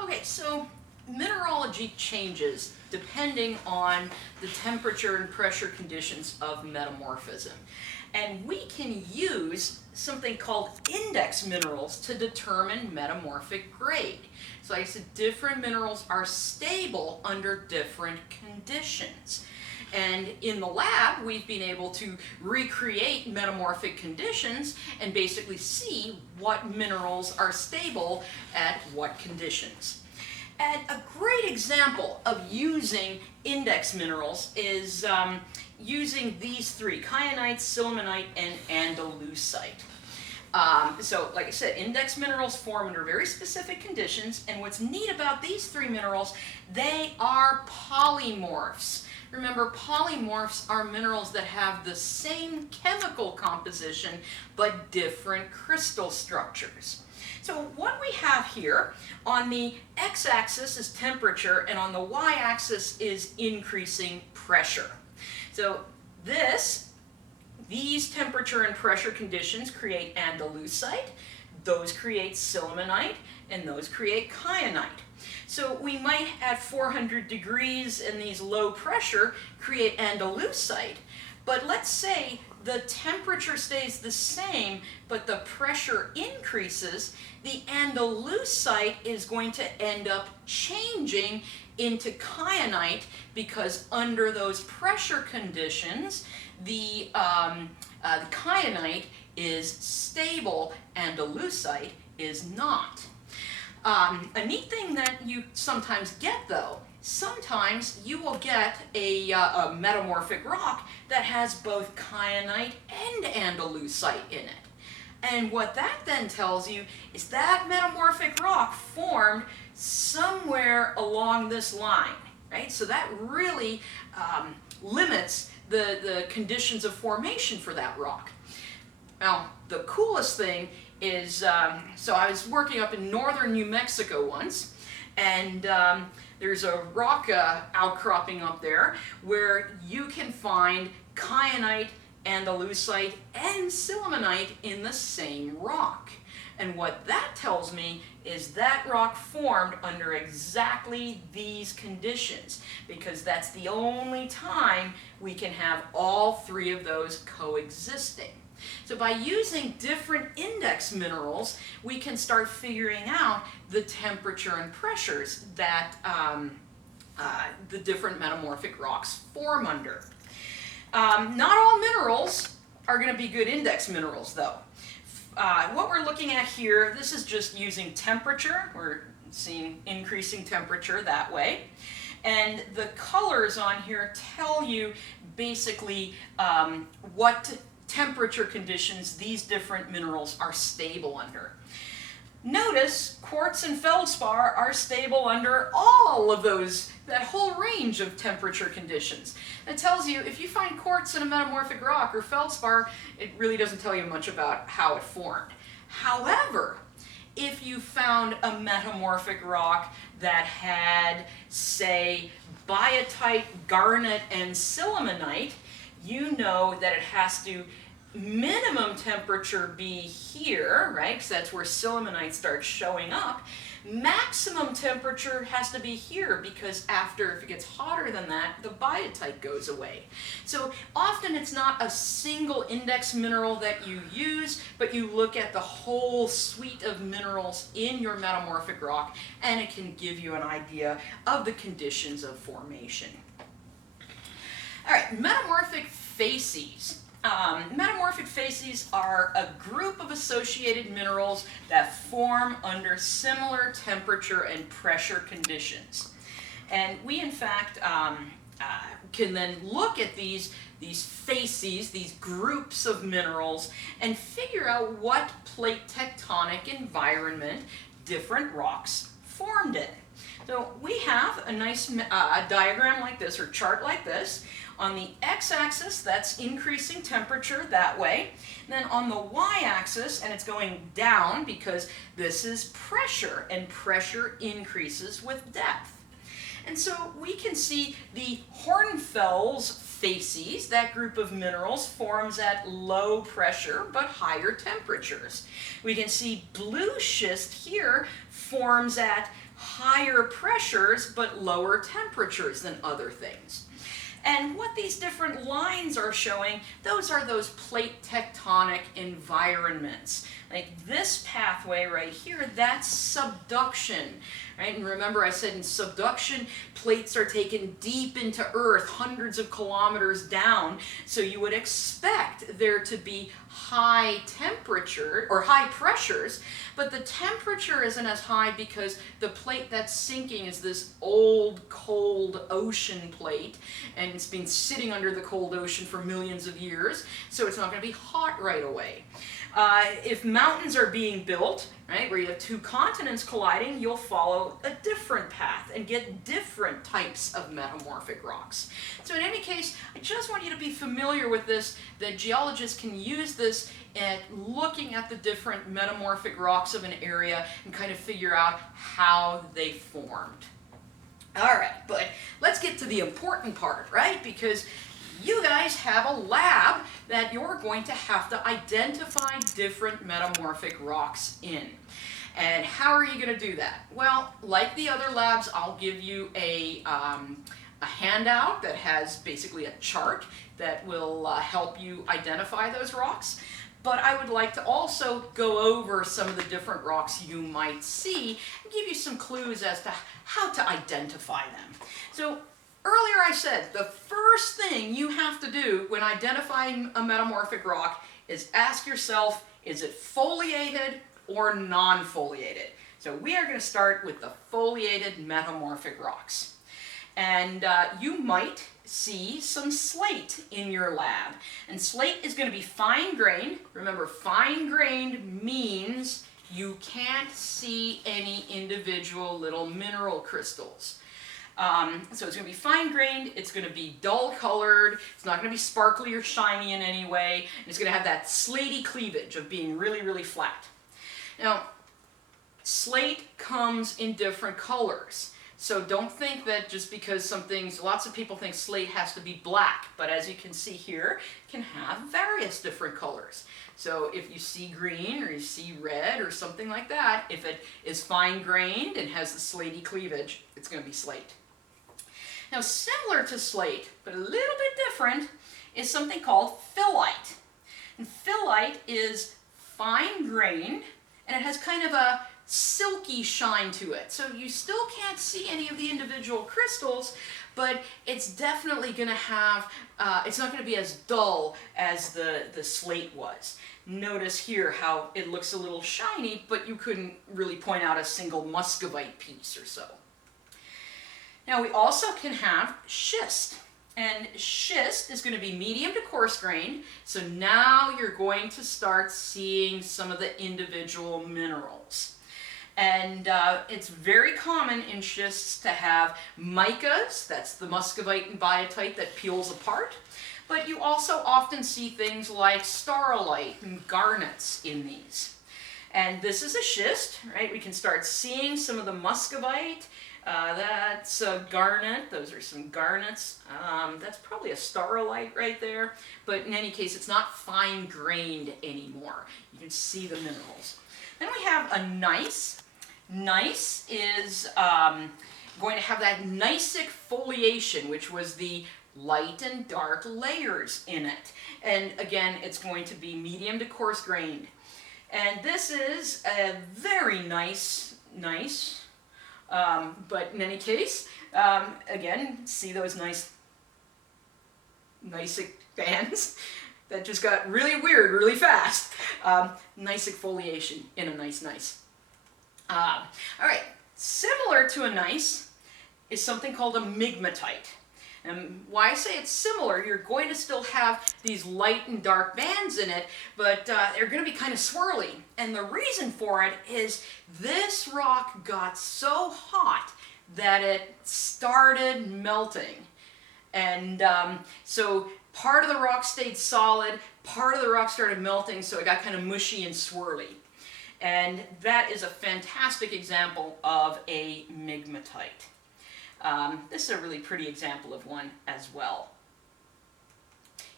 Okay, so mineralogy changes depending on the temperature and pressure conditions of metamorphism. And we can use something called index minerals to determine metamorphic grade. So like I said, different minerals are stable under different conditions. And in the lab, we've been able to recreate metamorphic conditions and basically see what minerals are stable at what conditions. And a great example of using index minerals is using these three: kyanite, sillimanite, and andalusite. So like I said, index minerals form under very specific conditions, and what's neat about these three minerals, they are polymorphs. Remember, polymorphs are minerals that have the same chemical composition but different crystal structures. So what we have here, on the x-axis is temperature, and on the y-axis is increasing pressure. So these temperature and pressure conditions create andalusite, those create sillimanite, and those create kyanite. So we might, at 400 degrees and these low pressure, create andalusite, but let's say the temperature stays the same, but the pressure increases, the andalusite is going to end up changing into kyanite, because under those pressure conditions, the kyanite is stable, andalusite is not. A neat thing that you sometimes get, though, sometimes you will get a metamorphic rock that has both kyanite and andalusite in it. And what that then tells you is that metamorphic rock formed somewhere along this line, right? So that really limits the conditions of formation for that rock. Now, the coolest thing is, so I was working up in northern New Mexico once, and there's a rock outcropping up there where you can find kyanite, andalusite, and sillimanite in the same rock. And what that tells me is that rock formed under exactly these conditions, because that's the only time we can have all three of those coexisting. So by using different index minerals, we can start figuring out the temperature and pressures that the different metamorphic rocks form under. Not all minerals are going to be good index minerals, though. What we're looking at here, this is just using temperature. We're seeing increasing temperature that way. And the colors on here tell you basically what temperature conditions these different minerals are stable under. Notice quartz and feldspar are stable under all of those, that whole range of temperature conditions. That tells you if you find quartz in a metamorphic rock or feldspar, it really doesn't tell you much about how it formed. However, if you found a metamorphic rock that had, say, biotite, garnet, and sillimanite, you know that it has to minimum temperature be here, right? Because that's where sillimanite starts showing up. Maximum temperature has to be here, because if it gets hotter than that, the biotite goes away. So often it's not a single index mineral that you use, but you look at the whole suite of minerals in your metamorphic rock, and it can give you an idea of the conditions of formation. All right, metamorphic facies. Metamorphic facies are a group of associated minerals that form under similar temperature and pressure conditions. And we, in fact, can then look at these facies, these groups of minerals, and figure out what plate tectonic environment different rocks formed in. So we have a nice diagram like this, or chart like this. On the x-axis, that's increasing temperature that way. And then on the y-axis, and it's going down because this is pressure, and pressure increases with depth. And so we can see the Hornfels facies, that group of minerals, forms at low pressure but higher temperatures. We can see blue schist here forms at higher pressures but lower temperatures than other things. And what these different lines are showing, those are those plate tectonic environments. Like this pathway right here, that's subduction, right? And remember I said in subduction, plates are taken deep into Earth, hundreds of kilometers down, so you would expect there to be high temperature, or high pressures, but the temperature isn't as high because the plate that's sinking is this old, cold ocean plate, and it's been sitting under the cold ocean for millions of years, so it's not going to be hot right away. If mountains are being built, right, where you have two continents colliding, you'll follow a different path and get different types of metamorphic rocks. So in any case, I just want you to be familiar with this, that geologists can use this at looking at the different metamorphic rocks of an area and kind of figure out how they formed. All right, but let's get to the important part, right? Because you guys have a lab that you're going to have to identify different metamorphic rocks in. And how are you going to do that? Well, like the other labs, I'll give you a handout that has basically a chart that will help you identify those rocks. But I would like to also go over some of the different rocks you might see and give you some clues as to how to identify them. So earlier I said the first thing you have to do when identifying a metamorphic rock is ask yourself, is it foliated or non-foliated? So we are going to start with the foliated metamorphic rocks. And you might see some slate in your lab. And slate is going to be fine-grained. Remember, fine-grained means you can't see any individual little mineral crystals. So it's going to be fine-grained, it's going to be dull-colored, it's not going to be sparkly or shiny in any way, and it's going to have that slatey cleavage of being really, really flat. Now, slate comes in different colors. So don't think that just because some things, lots of people think slate has to be black, but as you can see here, it can have various different colors. So if you see green or you see red or something like that, if it is fine-grained and has the slatey cleavage, it's going to be slate. Now similar to slate, but a little bit different, is something called phyllite. And phyllite is fine-grained and it has kind of a silky shine to it. So you still can't see any of the individual crystals, but it's definitely going to have, it's not going to be as dull as the slate was. Notice here how it looks a little shiny, but you couldn't really point out a single muscovite piece or so. Now we also can have schist. And schist is going to be medium to coarse grained, so now you're going to start seeing some of the individual minerals. And it's very common in schists to have micas, that's the muscovite and biotite that peels apart, but you also often see things like starlite and garnets in these. And this is a schist, right? We can start seeing some of the muscovite. That's a garnet, those are some garnets. That's probably a starlite right there, but in any case it's not fine-grained anymore. You can see the minerals. Then we have a gneiss. Gneiss is going to have that gneissic foliation, which was the light and dark layers in it. And again, it's going to be medium to coarse grained. And this is a very nice gneiss. But in any case, again, see those nice gneissic bands that just got really weird really fast. Gneissic foliation in a gneiss. All right, similar to a gneiss is something called a migmatite. And why I say it's similar, you're going to still have these light and dark bands in it, but they're going to be kind of swirly. And the reason for it is this rock got so hot that it started melting. And so part of the rock stayed solid, part of the rock started melting, so it got kind of mushy and swirly. And that is a fantastic example of a migmatite. This is a really pretty example of one as well.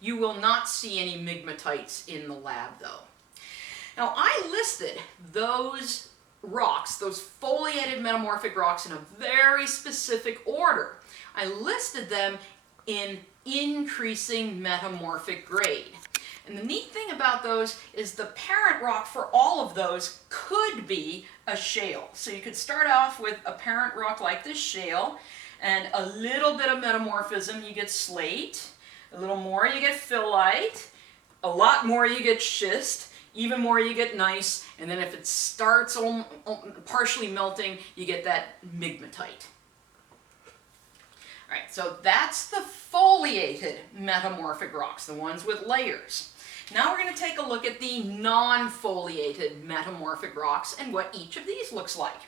You will not see any migmatites in the lab though. Now I listed those rocks, those foliated metamorphic rocks, in a very specific order. I listed them in increasing metamorphic grade. And the neat thing about those is the parent rock for all of those could be a shale. So you could start off with a parent rock like this shale, and a little bit of metamorphism, you get slate, a little more you get phyllite, a lot more you get schist, even more you get gneiss, and then if it starts partially melting, you get that migmatite. All right, so that's the foliated metamorphic rocks, the ones with layers. Now we're going to take a look at the non-foliated metamorphic rocks and what each of these looks like.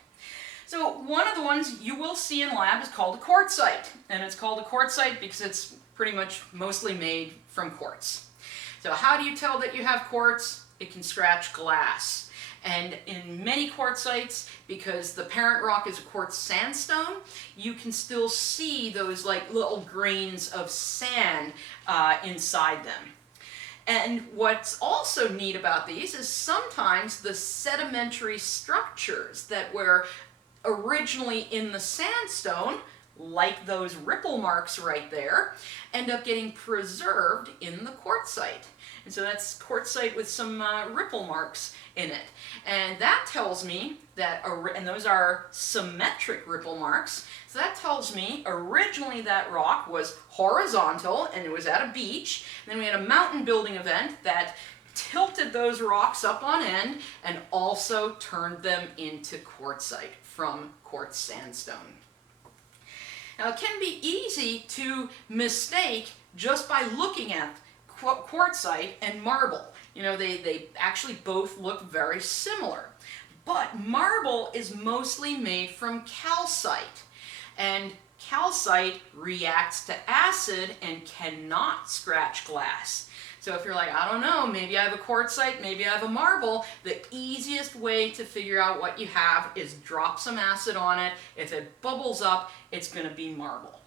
So one of the ones you will see in lab is called a quartzite, and it's called a quartzite because it's pretty much mostly made from quartz. So how do you tell that you have quartz? It can scratch glass. And in many quartzites, because the parent rock is a quartz sandstone, you can still see those like little grains of sand inside them. And what's also neat about these is sometimes the sedimentary structures that were originally in the sandstone, like those ripple marks right there, end up getting preserved in the quartzite. And so that's quartzite with some ripple marks in it. And that tells me that, and those are symmetric ripple marks, so that tells me originally that rock was horizontal and it was at a beach. Then we had a mountain building event that tilted those rocks up on end and also turned them into quartzite from quartz sandstone. Now it can be easy to mistake just by looking at quartzite and marble. You know, they actually both look very similar. But marble is mostly made from calcite. And calcite reacts to acid and cannot scratch glass. So if you're like, I don't know, maybe I have a quartzite, maybe I have a marble, the easiest way to figure out what you have is drop some acid on it. If it bubbles up, it's going to be marble.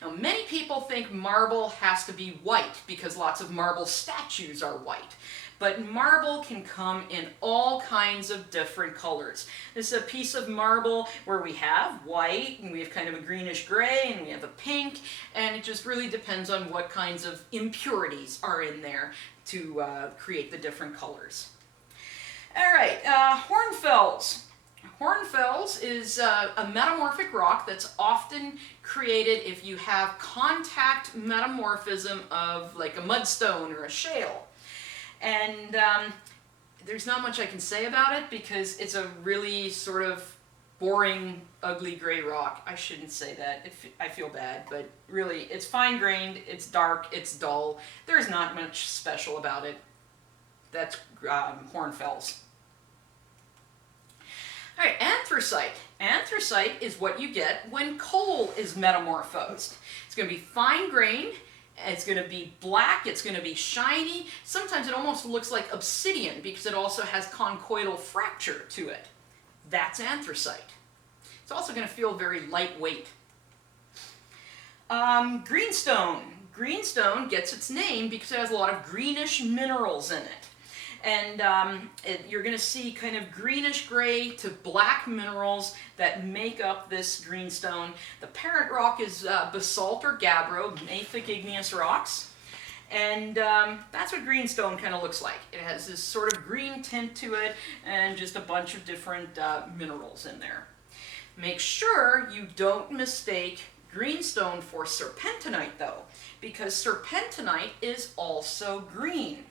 Now, many people think marble has to be white because lots of marble statues are white. But marble can come in all kinds of different colors. This is a piece of marble where we have white, and we have kind of a greenish gray, and we have a pink, and it just really depends on what kinds of impurities are in there to create the different colors. All right, hornfels. Hornfels is a metamorphic rock that's often created if you have contact metamorphism of like a mudstone or a shale. And there's not much I can say about it because it's a really sort of boring, ugly gray rock. I shouldn't say that. I feel bad, but really, it's fine-grained, it's dark, it's dull. There's not much special about it. That's hornfels. All right, anthracite. Anthracite is what you get when coal is metamorphosed. It's going to be fine-grained. It's going to be black, it's going to be shiny. Sometimes it almost looks like obsidian because it also has conchoidal fracture to it. That's anthracite. It's also going to feel very lightweight. Greenstone. Greenstone gets its name because it has a lot of greenish minerals in it. And you're going to see kind of greenish gray to black minerals that make up this greenstone. The parent rock is basalt or gabbro, mafic igneous rocks. And that's what greenstone kind of looks like. It has this sort of green tint to it and just a bunch of different minerals in there. Make sure you don't mistake greenstone for serpentinite though, because serpentinite is also green.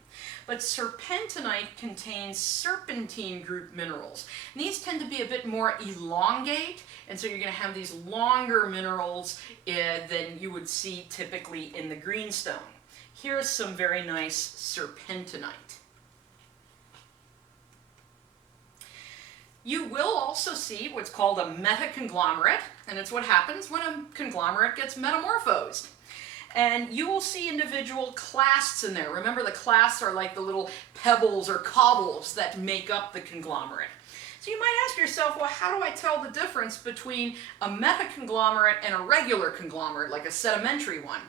But serpentinite contains serpentine group minerals. And these tend to be a bit more elongate, and so you're going to have these longer minerals than you would see typically in the greenstone. Here's some very nice serpentinite. You will also see what's called a metaconglomerate, and it's what happens when a conglomerate gets metamorphosed. And you will see individual clasts in there. Remember, the clasts are like the little pebbles or cobbles that make up the conglomerate. So you might ask yourself, well, how do I tell the difference between a metaconglomerate and a regular conglomerate, like a sedimentary one?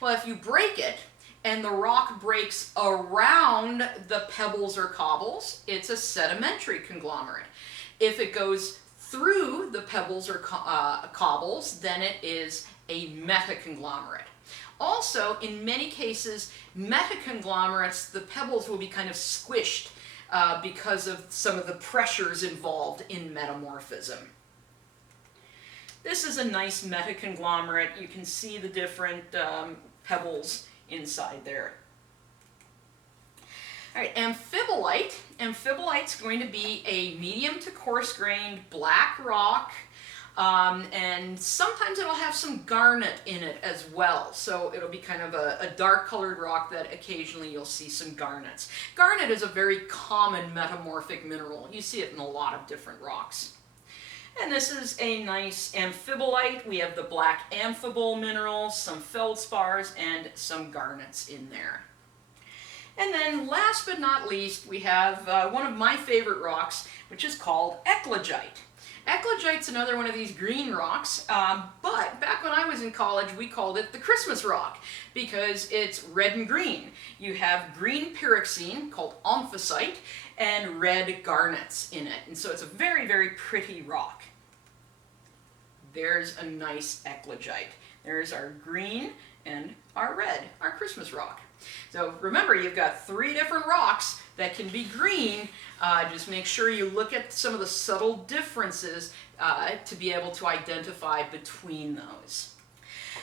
Well, if you break it, and the rock breaks around the pebbles or cobbles, it's a sedimentary conglomerate. If it goes through the pebbles or cobbles, then it is a metaconglomerates. Also, in many cases, metaconglomerates, the pebbles will be kind of squished because of some of the pressures involved in metamorphism. This is a nice metaconglomerate. You can see the different pebbles inside there. All right, amphibolite. Amphibolite's going to be a medium to coarse-grained black rock, and sometimes it'll have some garnet in it as well. So it'll be kind of a dark-colored rock that occasionally you'll see some garnets. Garnet is a very common metamorphic mineral. You see it in a lot of different rocks. And this is a nice amphibolite. We have the black amphibole minerals, some feldspars, and some garnets in there. And then last but not least, we have one of my favorite rocks, which is called eclogite. Eclogite's another one of these green rocks, but back when I was in college, we called it the Christmas rock because it's red and green. You have green pyroxene, called omphacite, and red garnets in it. And so it's a very, very pretty rock. There's a nice eclogite. There's our green and our red, our Christmas rock. So remember, you've got 3 different rocks that can be green. Just make sure you look at some of the subtle differences to be able to identify between those.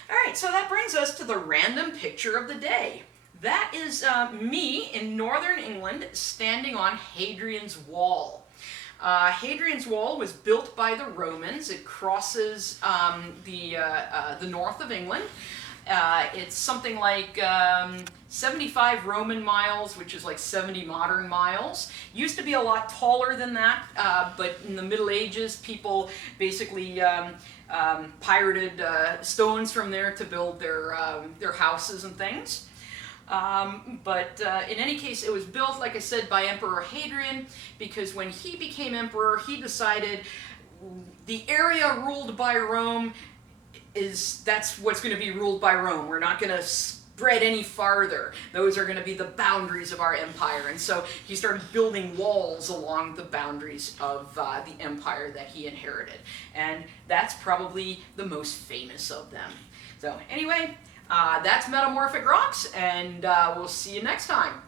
All right, so that brings us to the random picture of the day. That is me in northern England standing on Hadrian's Wall. Hadrian's Wall was built by the Romans. It crosses the north of England. It's something like 75 Roman miles, which is like 70 modern miles. Used to be a lot taller than that, but in the Middle Ages, people basically pirated stones from there to build their houses and things. But in any case, it was built, like I said, by Emperor Hadrian, because when he became emperor, he decided the area ruled by Rome that's what's going to be ruled by Rome. We're not going to spread any farther. Those are going to be the boundaries of our empire. And so he started building walls along the boundaries of the empire that he inherited. And that's probably the most famous of them. So anyway, that's Metamorphic Rocks, and we'll see you next time.